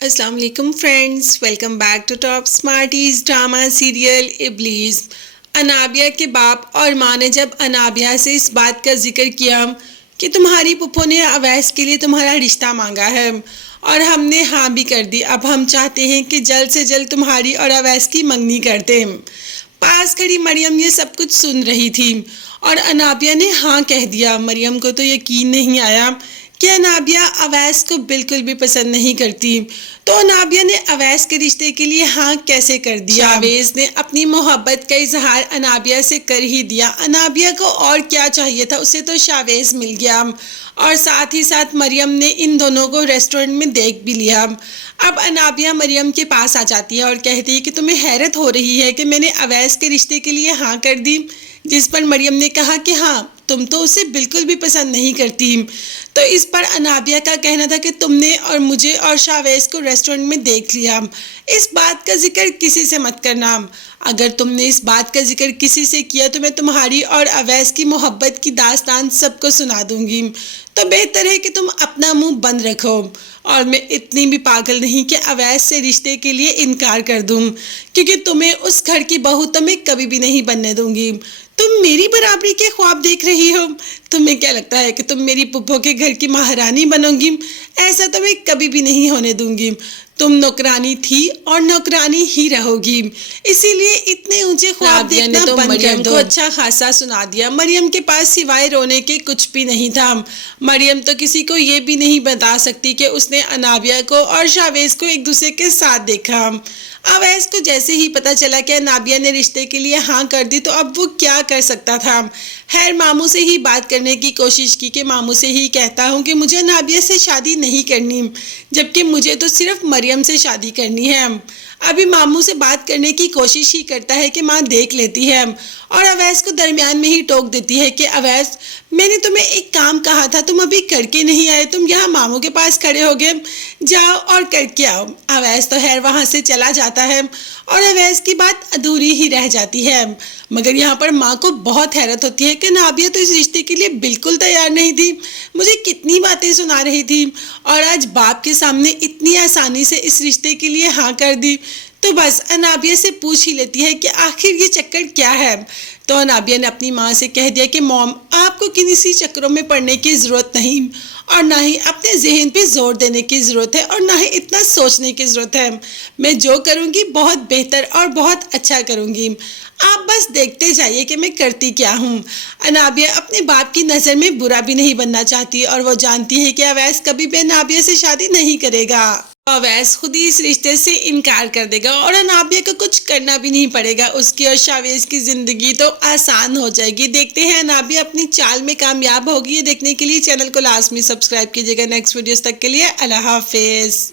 السلام علیکم friends, welcome back to top smarties drama serial Iblees. Anabia کے باپ اور ماں نے جب انابیہ سے اس بات کا ذکر کیا کہ تمہاری پھپھو نے اویس کے لیے تمہارا رشتہ مانگا ہے اور ہم نے ہاں بھی کر دی، اب ہم چاہتے ہیں کہ جلد سے جلد تمہاری اور اویس کی منگنی کر دیں۔ پاس کھڑی مریم یہ سب کچھ سن رہی تھی اور انابیہ نے ہاں کہہ دیا۔ مریم کو تو یقین نہیں آیا کہ انابیہ اویس کو بالکل بھی پسند نہیں کرتی، تو انابیہ نے اویس کے رشتے کے لیے ہاں کیسے کر دیا؟ شاویز نے اپنی محبت کا اظہار انابیہ سے کر ہی دیا۔ انابیہ کو اور کیا چاہیے تھا، اسے تو شاویز مل گیا اور ساتھ ہی ساتھ مریم نے ان دونوں کو ریسٹورنٹ میں دیکھ بھی لیا۔ اب انابیہ مریم کے پاس آ جاتی ہے اور کہتی ہے کہ تمہیں حیرت ہو رہی ہے کہ میں نے اویس کے رشتے کے لیے ہاں کر دی، جس پر مریم نے کہا کہ ہاں تم تو اسے بالکل بھی پسند نہیں کرتی۔ تو اس پر انابیہ کا کہنا تھا کہ تم نے اور مجھے اور شاویز کو ریسٹورنٹ میں دیکھ لیا، اس بات کا ذکر کسی سے مت کرنا، اگر تم نے اس بات کا ذکر کسی سے کیا تو میں تمہاری اور اویس کی محبت کی داستان سب کو سنا دوں گی، تو بہتر ہے کہ تم اپنا منہ بند رکھو۔ اور میں اتنی بھی پاگل نہیں کہ اویس سے رشتے کے لیے انکار کر دوں، کیونکہ تمہیں اس گھر کی بہو تو میں کبھی بھی نہیں بننے دوں گی۔ تم میری برابری کے خواب دیکھ رہی ہو؟ تمہیں کیا لگتا ہے کہ تم میری پھپھو کے گھر کی مہارانی بنو گی؟ ایسا تو میں کبھی بھی نہیں ہونے دوں گی۔ تم نوکرانی تھی اور نوکرانی ہی رہو گی، اسی لیے اتنے اونچے خواب دیکھنا بند کر دو۔ مریم کو اچھا خاصا سنا دیا۔ مریم کے پاس سوائے رونے کے کچھ بھی نہیں تھا۔ مریم تو کسی کو یہ بھی نہیں بتا سکتی کہ اس نے انابیہ کو اور شاویز کو ایک دوسرے کے ساتھ دیکھا۔ اویس کو جیسے ہی پتا چلا کہ انابیہ نے رشتے کے لیے ہاں کر دی تو اب وہ کیا کر سکتا تھا؟ خیر ماموں سے ہی بات کرنے کی کوشش کی کہ ماموں سے ہی کہتا ہوں کہ مجھے انابیہ سے شادی نہیں کرنی، جبکہ مجھے تو صرف مریم سے شادی کرنی ہے۔ ابھی ماموں سے بات کرنے کی کوشش ہی کرتا ہے کہ ماں دیکھ لیتی ہے اور اویس کو درمیان میں ہی ٹوک دیتی ہے کہ اویس میں نے تمہیں ایک کام کہا تھا، تم ابھی کر کے نہیں آئے، تم یہاں ماموں کے پاس کھڑے ہو گئے، جاؤ اور کر کے آؤ۔ اویس تو خیر وہاں سے چلا جاتا ہے اور اویس کی بات ادھوری ہی رہ جاتی ہے، مگر یہاں پر ماں کو بہت حیرت ہوتی ہے کہ انابیہ تو اس رشتے کے لیے بالکل تیار نہیں تھی، مجھے کتنی باتیں سنا رہی تھی اور آج باپ کے سامنے اتنی آسانی سے اس رشتے کے لیے ہاں کر دی۔ تو بس انابیہ سے پوچھ ہی لیتی ہے کہ آخر یہ چکر کیا ہے؟ تو انابیہ نے اپنی ماں سے کہہ دیا کہ موم آپ کو کسی چکروں میں پڑنے کی ضرورت نہیں اور نہ ہی اپنے ذہن پہ زور دینے کی ضرورت ہے اور نہ ہی اتنا سوچنے کی ضرورت ہے، میں جو کروں گی بہت بہتر اور بہت اچھا کروں گی، آپ بس دیکھتے جائیے کہ میں کرتی کیا ہوں۔ انابیہ اپنے باپ کی نظر میں برا بھی نہیں بننا چاہتی اور وہ جانتی ہے کہ اویس کبھی بھی انابیہ سے شادی نہیں کرے گا، اویس خود ہی اس رشتے سے انکار کر دے گا اور انابیہ کو کچھ کرنا بھی نہیں پڑے گا، اس کی اور شاویز کی زندگی تو آسان ہو جائے گی۔ دیکھتے ہیں انابیہ اپنی چال میں کامیاب ہوگی، یہ دیکھنے کے لیے چینل کو لازمی سبسکرائب کیجیے گا۔ نیکسٹ ویڈیوز تک کے لیے اللہ حافظ۔